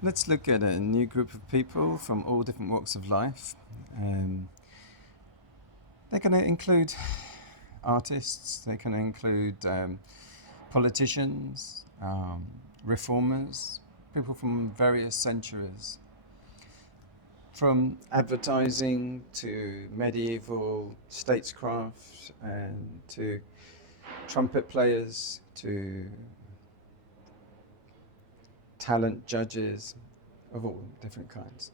Let's look at a new group of people from all different walks of life. They're going to include artists, they're going to include politicians, reformers, people from various centuries. From advertising to medieval statescraft and to trumpet players to talent judges of all different kinds.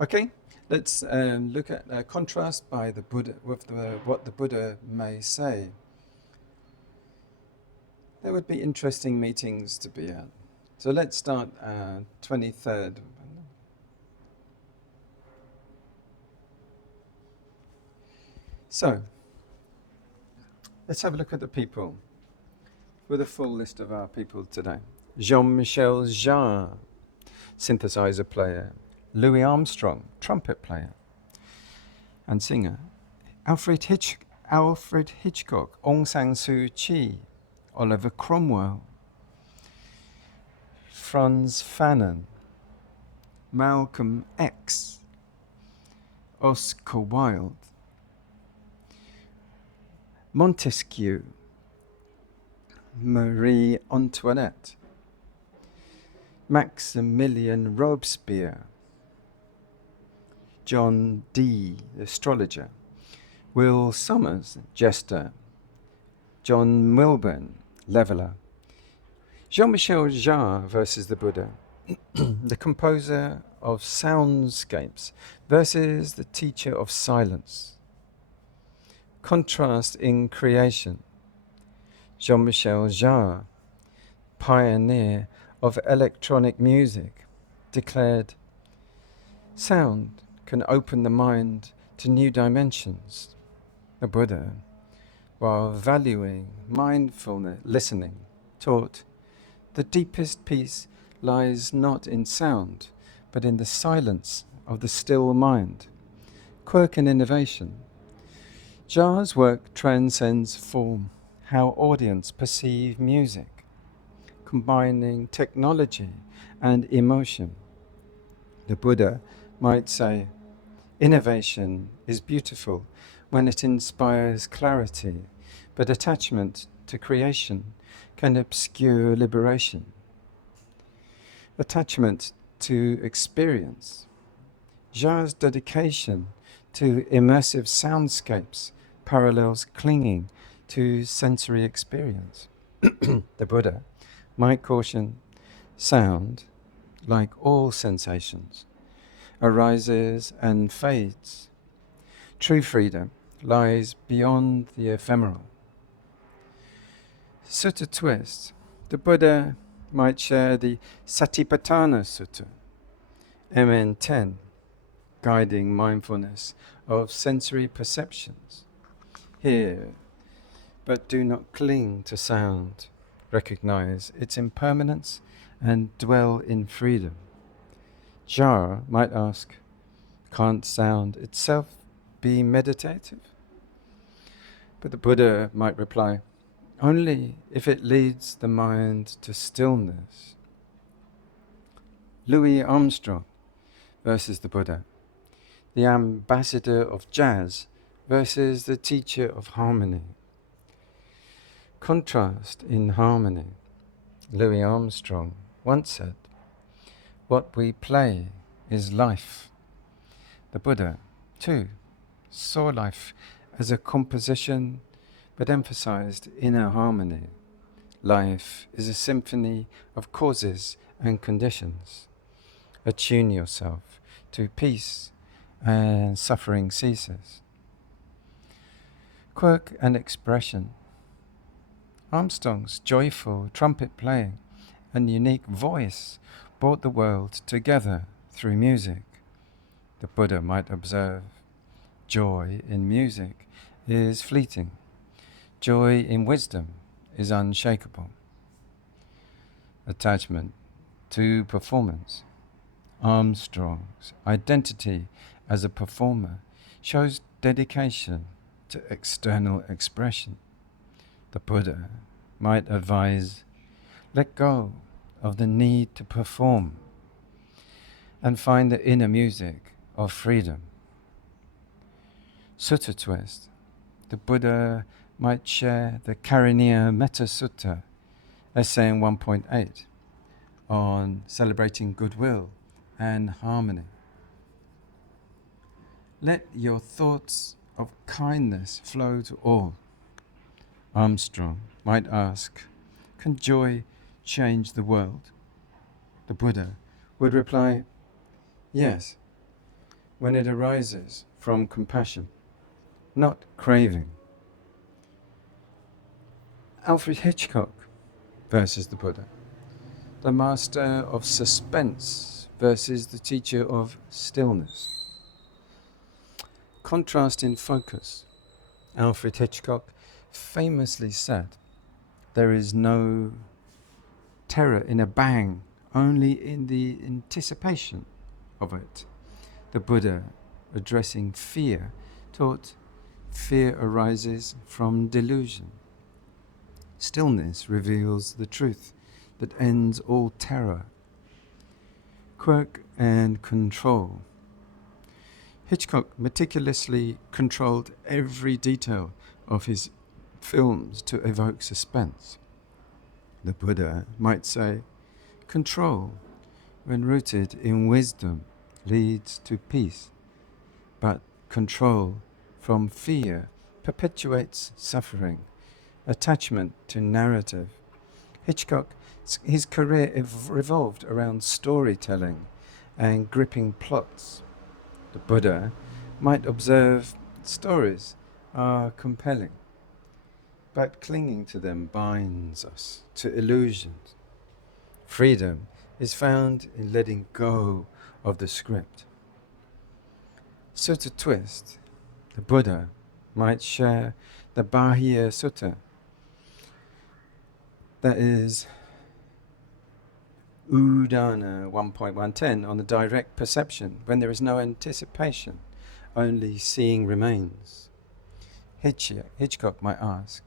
Okay, let's look at a contrast by the Buddha with what the Buddha may say. There would be interesting meetings to be at. So let's start 23rd. So let's have a look at the people with a full list of our people today. Jean-Michel Jarre, synthesizer player. Louis Armstrong, trumpet player and singer. Alfred Hitchcock, Aung San Suu Kyi, Oliver Cromwell, Frantz Fanon, Malcolm X, Oscar Wilde, Montesquieu, Marie Antoinette, Maximilien Robespierre, John Dee, astrologer, Will Sommers, jester, John Milburn, leveller, Jean-Michel Jarre versus the Buddha, the composer of Soundscapes versus the teacher of silence, contrast in creation, Jean-Michel Jarre, pioneer of electronic music, declared, sound can open the mind to new dimensions. The Buddha, while valuing mindfulness listening, taught, the deepest peace lies not in sound, but in the silence of the still mind. Quirk and innovation. Jarre's work transcends form, how audience perceive music, combining technology and emotion. The Buddha might say, innovation is beautiful when it inspires clarity, but attachment to creation can obscure liberation. Attachment to experience. Jarre's dedication to immersive soundscapes parallels clinging to sensory experience. The Buddha might caution, sound, like all sensations, arises and fades. True freedom lies beyond the ephemeral. Sutta twist. The Buddha might share the Satipatthana Sutta, MN10, guiding mindfulness of sensory perceptions. Hear, but do not cling to sound. Recognize its impermanence and dwell in freedom. Jarre might ask, can't sound itself be meditative? But the Buddha might reply, only if it leads the mind to stillness. Louis Armstrong versus the Buddha, the ambassador of jazz versus the teacher of harmony. Contrast in harmony. Louis Armstrong once said, what we play is life. The Buddha, too, saw life as a composition but emphasized inner harmony. Life is a symphony of causes and conditions. Attune yourself to peace and suffering ceases. Quirk and expression. Armstrong's joyful trumpet playing and unique voice brought the world together through music. The Buddha might observe, joy in music is fleeting. Joy in wisdom is unshakable. Attachment to performance. Armstrong's identity as a performer shows dedication to external expression. The Buddha might advise, let go of the need to perform. and find the inner music of freedom. Sutta twist. The Buddha might share the Karaniya Metta Sutta, essay in 1.8, on celebrating goodwill and harmony. Let your thoughts of kindness flow to all. Armstrong might ask, can joy change the world? The Buddha would reply, yes, when it arises from compassion, not craving. Alfred Hitchcock versus the Buddha. The master of suspense versus the teacher of stillness. Contrast in focus. Alfred Hitchcock famously said, there is no terror in a bang, only in the anticipation of it. The Buddha, addressing fear, taught fear arises from delusion. Stillness reveals the truth that ends all terror. Quirk and control. Hitchcock meticulously controlled every detail of his films to evoke suspense. The Buddha might say, control, when rooted in wisdom, leads to peace, but control from fear perpetuates suffering. Attachment to narrative. Hitchcock, his career revolved around storytelling and gripping plots. The Buddha might observe stories are compelling, but clinging to them binds us to illusions. Freedom is found in letting go of the script. Sutta twist. The Buddha might share the Bahya Sutta, that is Udana 1.110 on the direct perception, when there is no anticipation, only seeing remains. Hitchcock might ask,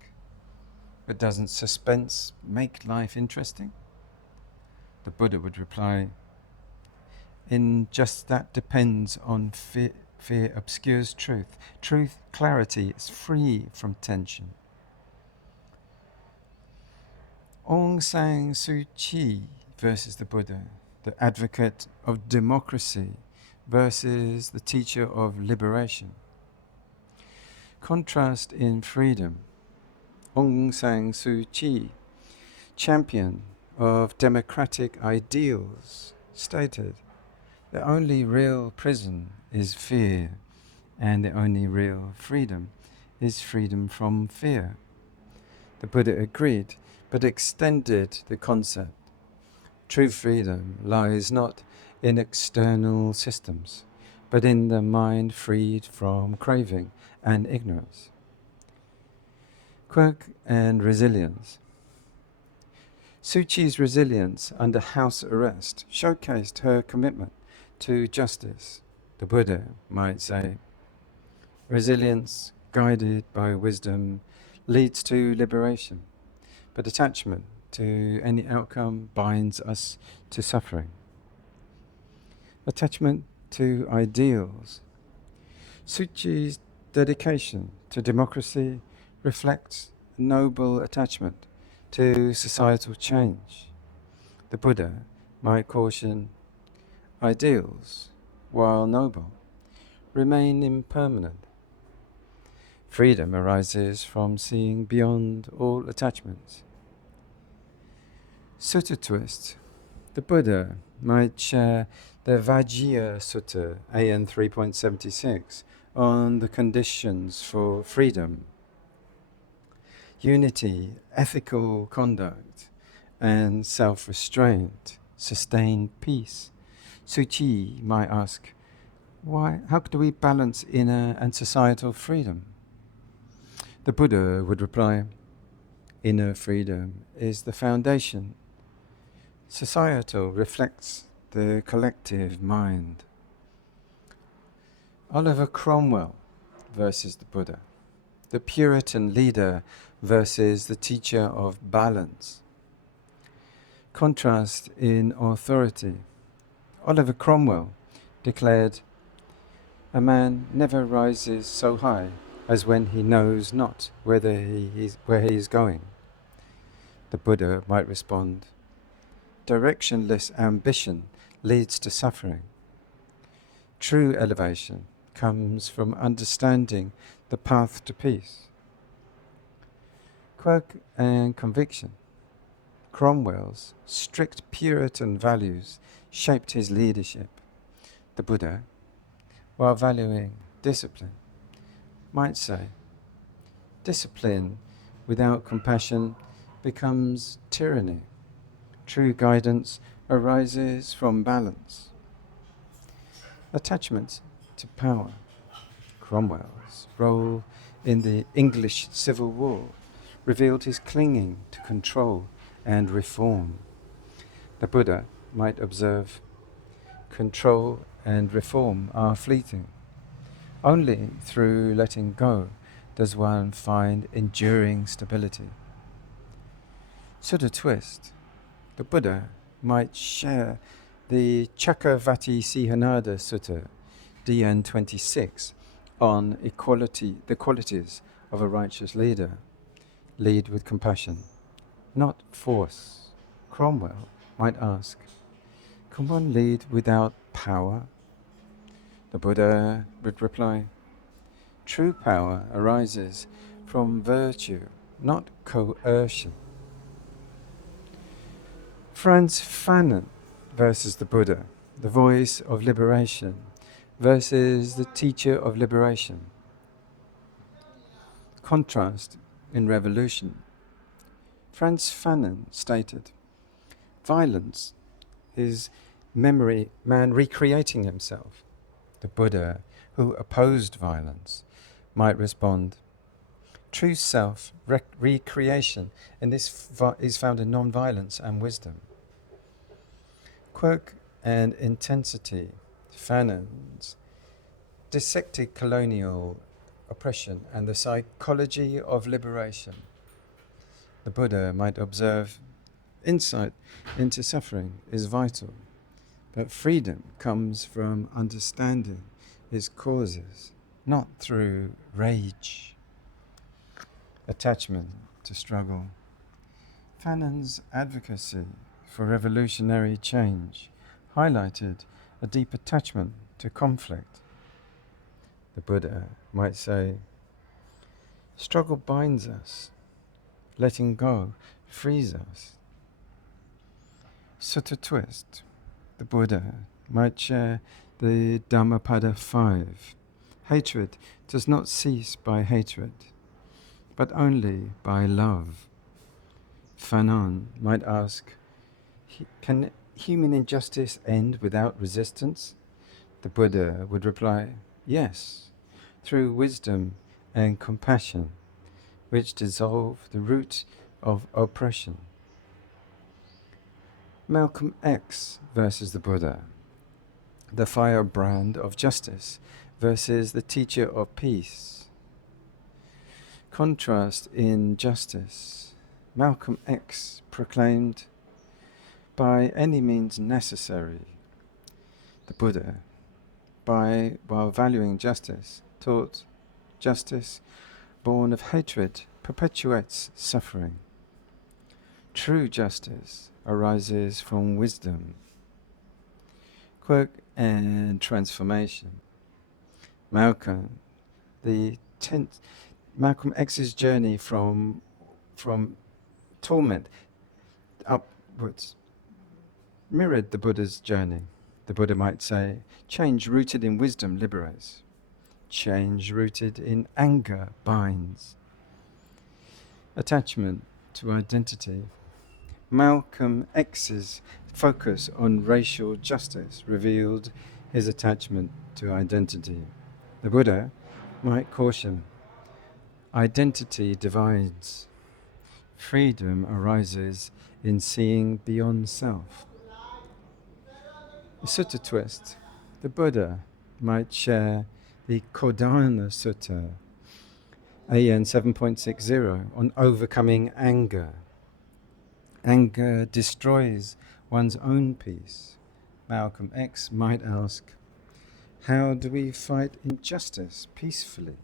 but doesn't suspense make life interesting? The Buddha would reply, in just that depends on fear. Fear obscures truth. Truth, clarity, is free from tension. Aung San Suu Kyi versus the Buddha, the advocate of democracy versus the teacher of liberation. Contrast in freedom. Aung San Suu Kyi, champion of democratic ideals, stated, the only real prison is fear, and the only real freedom is freedom from fear. The Buddha agreed, but extended the concept. True freedom lies not in external systems, but in the mind freed from craving and ignorance. Quirk and resilience. Suu Kyi's resilience under house arrest showcased her commitment to justice. The Buddha might say, resilience guided by wisdom leads to liberation, but attachment to any outcome binds us to suffering. Attachment to ideals. Suu Kyi's dedication to democracy reflects a noble attachment to societal change. The Buddha might caution, ideals, while noble, remain impermanent. Freedom arises from seeing beyond all attachments. Sutta twist. The Buddha might share the Vajjiya Sutta, AN 3.76, on the conditions for freedom. Unity, ethical conduct, and self-restraint, sustained peace. Suu Kyi might ask, how do we balance inner and societal freedom? The Buddha would reply, inner freedom is the foundation. Societal reflects the collective mind. Oliver Cromwell versus the Buddha. The Puritan leader versus the teacher of balance. Contrast in authority. Oliver Cromwell declared, "A man never rises so high as when he knows not where he is going." The Buddha might respond, "Directionless ambition leads to suffering. True elevation comes from understanding the path to peace." Quirk and conviction. Cromwell's strict Puritan values shaped his leadership. The Buddha, while valuing discipline, might say, "Discipline without compassion becomes tyranny. True guidance arises from balance." Attachment to power. Cromwell's role in the English Civil War revealed his clinging to control and reform. The Buddha might observe, "Control and reform are fleeting. Only through letting go does one find enduring stability." Sutta twist. The Buddha might share the Chakravarti Sihanada Sutta, DN 26, on equality, the qualities of a righteous leader. Lead with compassion, not force. Cromwell might ask, "Can one lead without power?" The Buddha would reply, "True power arises from virtue, not coercion." Frantz Fanon versus the Buddha, the voice of liberation versus the teacher of liberation. Contrast in revolution. Frantz Fanon stated, "Violence is memory man recreating himself." The Buddha, who opposed violence, might respond, "True self recreation in this is found in non-violence and wisdom." Quirk and intensity. Fanon's dissected colonial oppression and the psychology of liberation. The Buddha might observe, "Insight into suffering is vital, but freedom comes from understanding its causes, not through rage." Attachment to struggle. Fanon's advocacy for revolutionary change highlighted a deep attachment to conflict. The Buddha might say, "Struggle binds us. Letting go frees us." Sutta twist. The Buddha might share the Dhammapada 5. Hatred does not cease by hatred, but only by love. Fanon might ask, "Can human injustice end without resistance?" The Buddha would reply, "Yes, through wisdom and compassion, which dissolve the root of oppression." Malcolm X versus the Buddha, the firebrand of justice versus the teacher of peace. Contrast in justice. Malcolm X proclaimed, "By any means necessary." The Buddha, while valuing justice, taught, "Justice born of hatred perpetuates suffering. True justice arises from wisdom." Quirk and transformation. Malcolm X's journey from torment upwards mirrored the Buddha's journey. The Buddha might say, "Change rooted in wisdom liberates. Change rooted in anger binds." Attachment to identity. Malcolm X's focus on racial justice revealed his attachment to identity. The Buddha might caution, "Identity divides. Freedom arises in seeing beyond self." The Sutta twist. The Buddha might share the Kodana Sutta, AN 7.60, on overcoming anger. Anger destroys one's own peace. Malcolm X might ask, how do we fight injustice peacefully?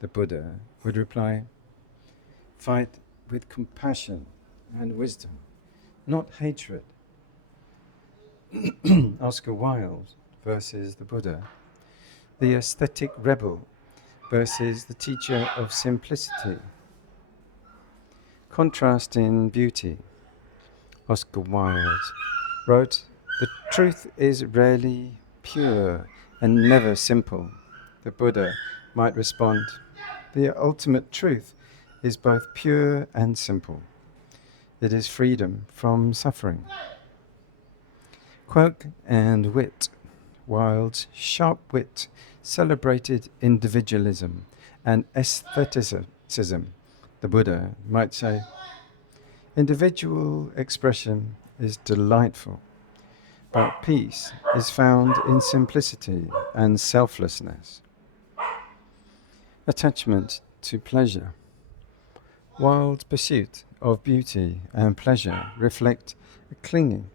The Buddha would reply, fight with compassion and wisdom, not hatred. Oscar Wilde versus the Buddha, the aesthetic rebel versus the teacher of simplicity. Contrast in beauty. Oscar Wilde wrote, the truth is rarely pure and never simple. The Buddha might respond, the ultimate truth is both pure and simple. It is freedom from suffering. Quirk and wit. Wilde's sharp wit celebrated individualism and aestheticism. The Buddha might say, individual expression is delightful, but peace is found in simplicity and selflessness. Attachment to pleasure. Wilde's pursuit of beauty and pleasure reflect a clinging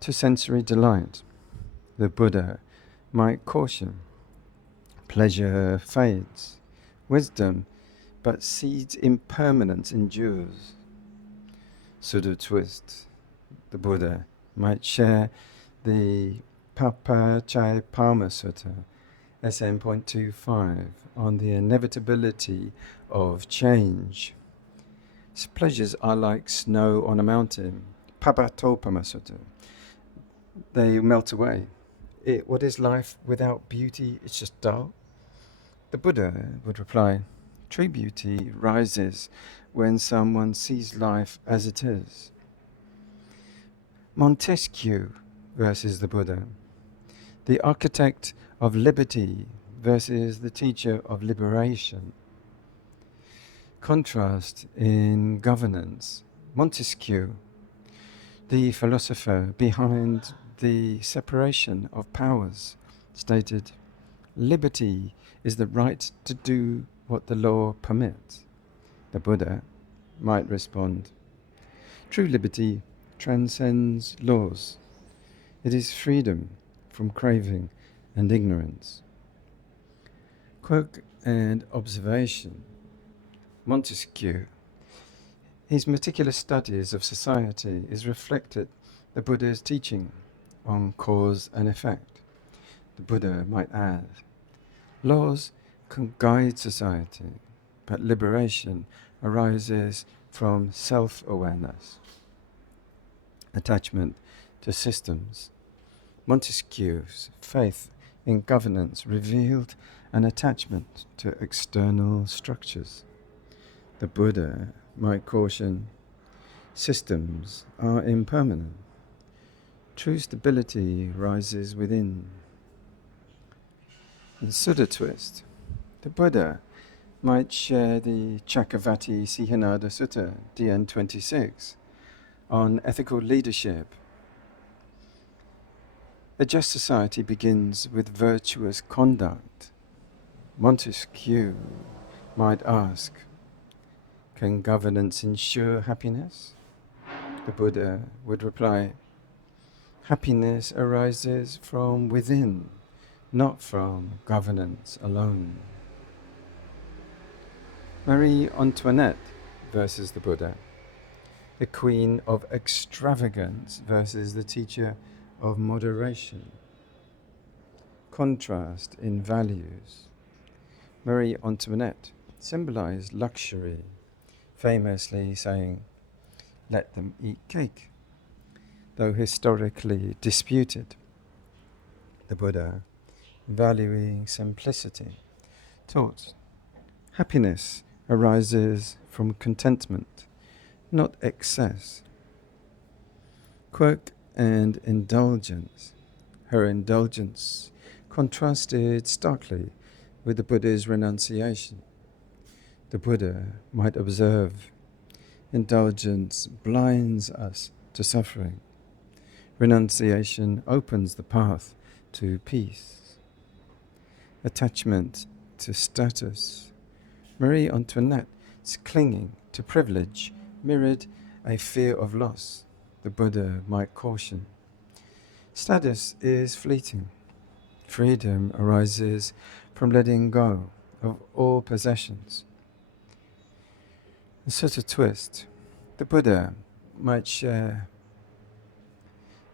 to sensory delight. The Buddha might caution, pleasure fades, wisdom but seeds impermanence endures. Pseudo twist. The Buddha might share the Papachai-Palma Sutta, SM.25, on the inevitability of change. Pleasures are like snow on a mountain, Papatopama Sutta. They melt away. What is life without beauty? It's just dull. The Buddha would reply, true beauty rises when someone sees life as it is. Montesquieu versus the Buddha, the architect of liberty versus the teacher of liberation. Contrast in governance. Montesquieu, the philosopher behind the separation of powers, stated, liberty is the right to do what the law permits. The Buddha might respond, true liberty transcends laws. It is freedom from craving and ignorance. Quirk and observation. Montesquieu, his meticulous studies of society is reflected the Buddha's teaching on cause and effect. The Buddha might add, laws can guide society, but liberation arises from self-awareness. Attachment to systems. Montesquieu's faith in governance revealed an attachment to external structures. The Buddha might caution, systems are impermanent. True stability rises within. In Sutta twist, the Buddha might share the Chakravarti Sihanada Sutta, DN 26, on ethical leadership. A just society begins with virtuous conduct. Montesquieu might ask, can governance ensure happiness? The Buddha would reply, happiness arises from within, not from governance alone. Marie Antoinette versus the Buddha, the queen of extravagance versus the teacher of moderation. Contrast in values. Marie Antoinette symbolized luxury, famously saying, let them eat cake. Though historically disputed, the Buddha, valuing simplicity, taught happiness arises from contentment, not excess. Quirk and indulgence. Her indulgence contrasted starkly with the Buddha's renunciation. The Buddha might observe, indulgence blinds us to suffering. Renunciation opens the path to peace. Attachment to status. Marie Antoinette's clinging to privilege mirrored a fear of loss. The Buddha might caution, Status is fleeting. Freedom arises from letting go of all possessions. A sort of twist. The Buddha might share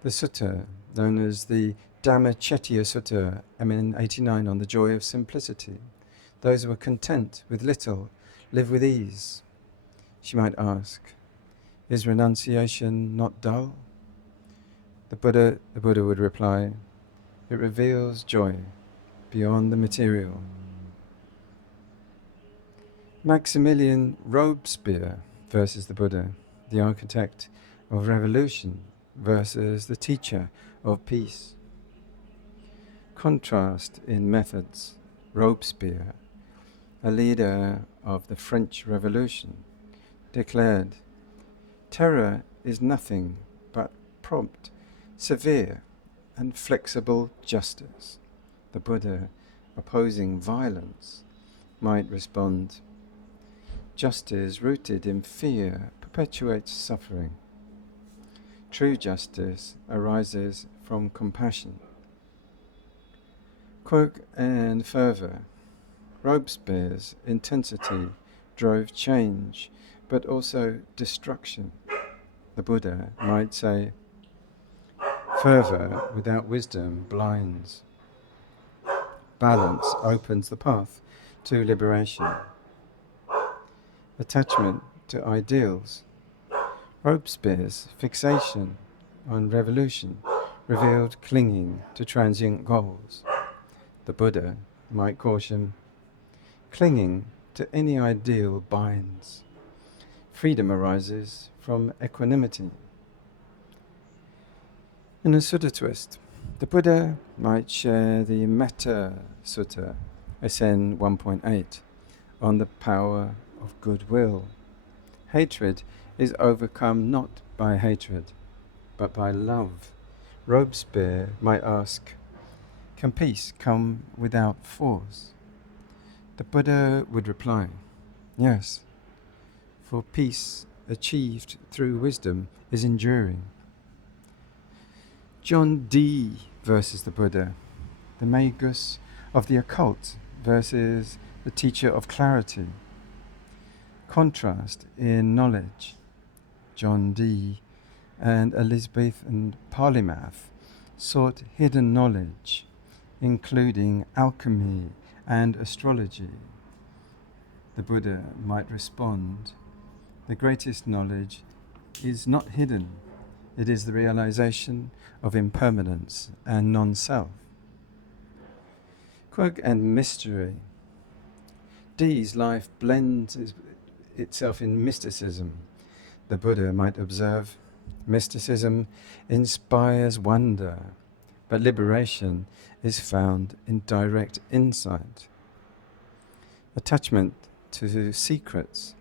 the sutta known as the Dhammacettiya Sutta, MN89, on the joy of simplicity. Those who are content with little live with ease. She might ask, is renunciation not dull? The Buddha would reply, it reveals joy beyond the material. Maximilien Robespierre versus the Buddha, the architect of revolution versus the teacher of peace. Contrast in methods. Robespierre, a leader of the French Revolution, declared, terror is nothing but prompt, severe and flexible justice. The Buddha, opposing violence, might respond, justice rooted in fear perpetuates suffering. True justice arises from compassion. Quirk and fervour. Robespierre's intensity drove change, but also destruction. The Buddha might say, fervour without wisdom blinds. Balance opens the path to liberation. Attachment to ideals. Robespierre's fixation on revolution revealed clinging to transient goals. The Buddha might caution, clinging to any ideal binds. Freedom arises from equanimity. In a sutta twist, the Buddha might share the Metta Sutta, SN 1.8, on the power of goodwill. Hatred is overcome not by hatred, but by love. Robespierre might ask, can peace come without force? The Buddha would reply, yes, for peace achieved through wisdom is enduring. John Dee versus the Buddha, the magus of the occult versus the teacher of clarity. Contrast in knowledge. John Dee and Elizabethan polymath sought hidden knowledge, including alchemy and astrology. The Buddha might respond, the greatest knowledge is not hidden. It is the realization of impermanence and non-self. Quirk and mystery. Dee's life blends itself in mysticism. The Buddha might observe, mysticism inspires wonder, but liberation is found in direct insight. Attachment to secrets.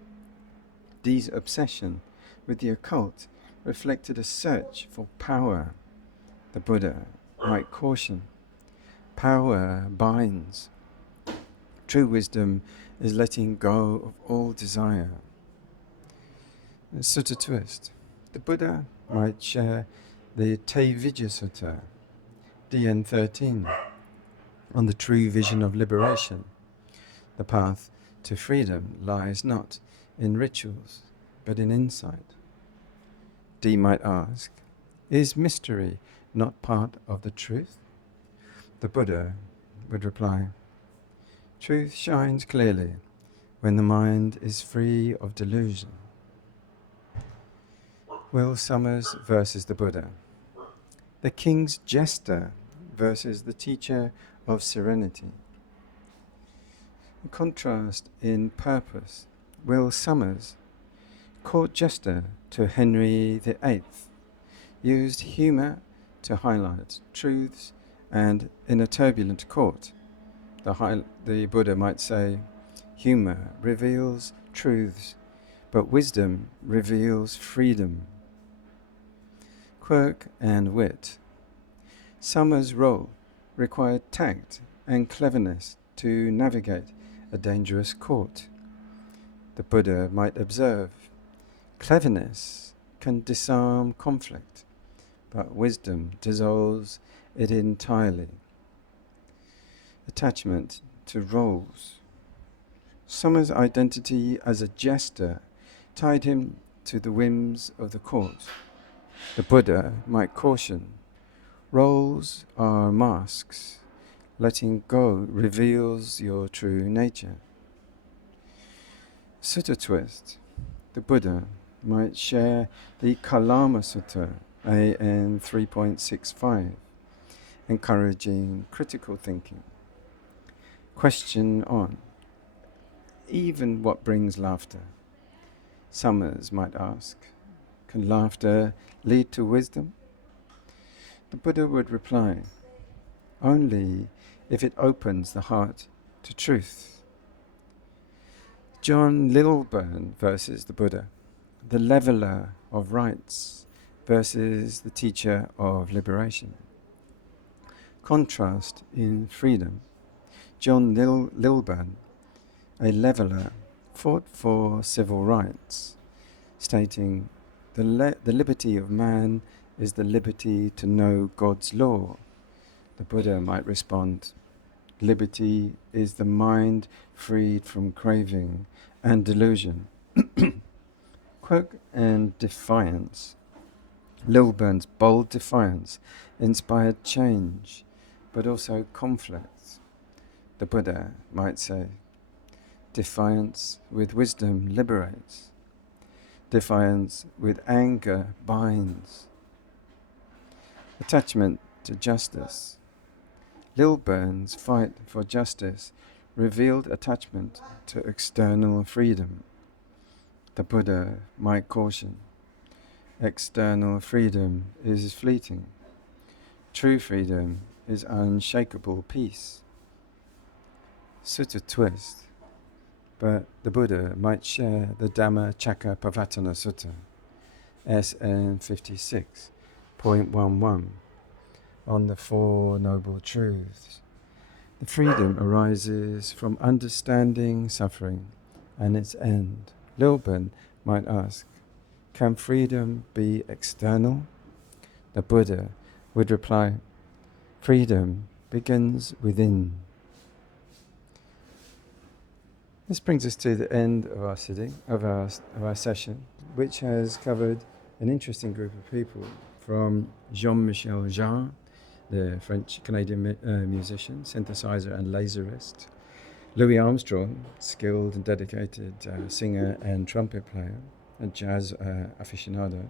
Dee's obsession with the occult reflected a search for power. The Buddha might caution, power binds. True wisdom is letting go of all desire. A sutta twist. The Buddha might share the Te Vidya Sutta, DN 13, on the true vision of liberation. The path to freedom lies not in rituals, but in insight. Dee might ask, is mystery not part of the truth? The Buddha would reply, truth shines clearly when the mind is free of delusion. Will Summers versus the Buddha. The king's jester versus the teacher of serenity. A contrast in purpose. Will Summers, court jester to Henry VIII, used humour to highlight truths, and in a turbulent court, the Buddha might say, humour reveals truths, but wisdom reveals freedom. Quirk and wit. Summers' role required tact and cleverness to navigate a dangerous court. The Buddha might observe, cleverness can disarm conflict, but wisdom dissolves it entirely. Attachment to roles. Somers' identity as a jester tied him to the whims of the court. The Buddha might caution, roles are masks. Letting go reveals your true nature. Sutta twist. The Buddha might share the Kalama Sutta, AN 3.65, encouraging critical thinking. Question on. Even what brings laughter? Somers might ask, can laughter lead to wisdom? The Buddha would reply, only if it opens the heart to truth. John Lilburne versus the Buddha, the leveller of rights versus the teacher of liberation. Contrast in freedom. John Lilburne, a leveller, fought for civil rights, stating, the liberty of man is the liberty to know God's law. The Buddha might respond, liberty is the mind freed from craving and delusion. Quirk and defiance. Lilburne's bold defiance inspired change, but also conflict. The Buddha might say, defiance with wisdom liberates. Defiance with anger binds. Attachment to justice. Lilburne's fight for justice revealed attachment to external freedom. The Buddha might caution, external freedom is fleeting. True freedom is unshakable peace. Sutta twist. But the Buddha might share the Dhammacakkappavattana Sutta, SN 56.11, on the Four Noble Truths. The freedom arises from understanding suffering and its end. Lilburne might ask, can freedom be external? The Buddha would reply, freedom begins within. This brings us to the end of our sitting, of our session, which has covered an interesting group of people, from Jean-Michel Jarre, the French-Canadian musician, synthesizer and laserist; Louis Armstrong, skilled and dedicated singer and trumpet player, a jazz aficionado;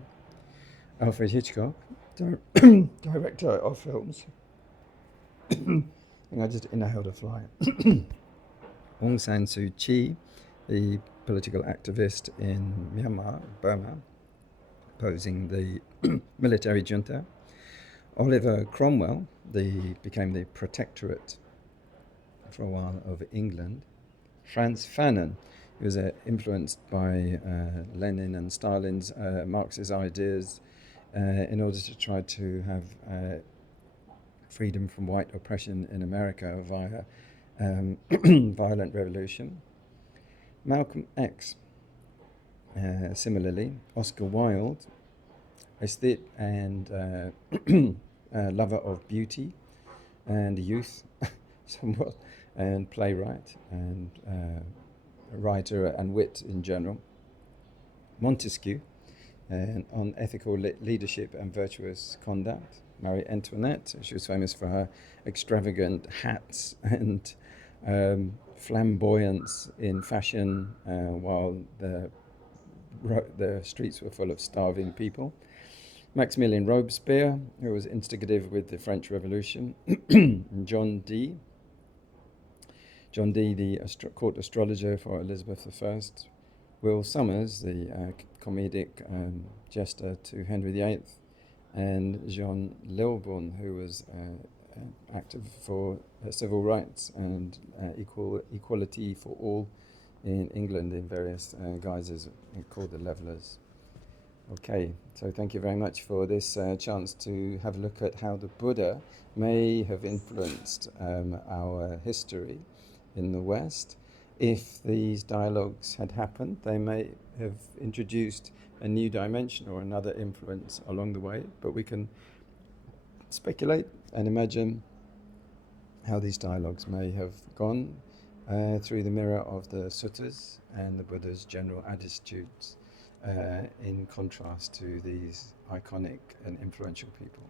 Alfred Hitchcock, director of films. I just inhaled a fly. Aung San Suu Kyi, the political activist in Myanmar, Burma, opposing the military junta; Oliver Cromwell, became the protectorate for a while of England; Frantz Fanon, who was influenced by Lenin and Stalin's Marxist ideas in order to try to have freedom from white oppression in America via violent revolution; Malcolm X, similarly; Oscar Wilde, aesthete and lover of beauty and youth, somewhat, and playwright and writer and wit in general; Montesquieu, on ethical leadership and virtuous conduct; Marie Antoinette, she was famous for her extravagant hats and flamboyance in fashion while the streets were full of starving people; Maximilien Robespierre, who was instigative with the French Revolution; John Dee, the court astrologer for Elizabeth I; Will Somers, the comedic jester to Henry VIII; and Jean Lilburne, who was active for civil rights and equality for all in England in various guises, called the Levellers. Okay, so thank you very much for this chance to have a look at how the Buddha may have influenced our history in the West if these dialogues had happened, they may have introduced a new dimension or another influence along the way, but we can speculate and imagine how these dialogues may have gone through the mirror of the suttas and the Buddha's general attitudes in contrast to these iconic and influential people.